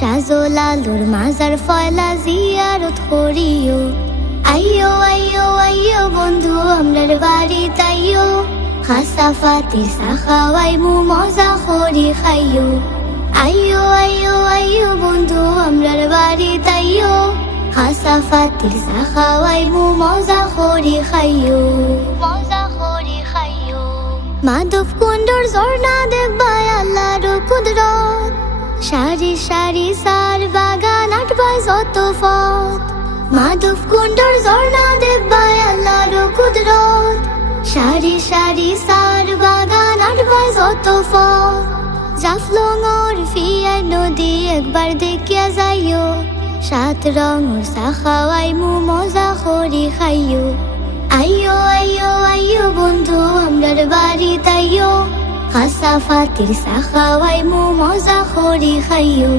শাহজালালুর মাজার ফয়লা জিয়ারত করিও। আইয়ো আইয়ো আইয়ো বন্ধু আমরার বাড়ি তাইয়ো, খাসা ফাতির চা খাওয়াইমু মজা করি খাইয়ো। আইয়ো আইয়ো আইয়ো বন্ধু আমরার বাড়ি তাইয়ো, খাসা ফাতির চা খাওয়াইমু মজা করি খাইয়ো, মজা করি খাইয়ো। মাধব কুণ্ডর ঝর্ণা দেখবাই আল্লাহর কুদরত, সারি সারি সার বাগান আটবাই যত পথ। মাধব কুণ্ডর ঝর্ণা দেখবাই আল্লাহর কুদরত, সারি সারি সার বাগান আটবাই যত পথ। জাফলংর ফিয়াই নদী একবার দেখিয়া যাইও, সাত রঙর চা খাওয়াইমু মজা করি খাইয়ো। আইয়ো আইয়ো আইয়ো বন্ধু আমরার বাড়ি তাইয়ো, খাসা ফাতির চা খাওয়াইমু মজা করি খাইয়ো।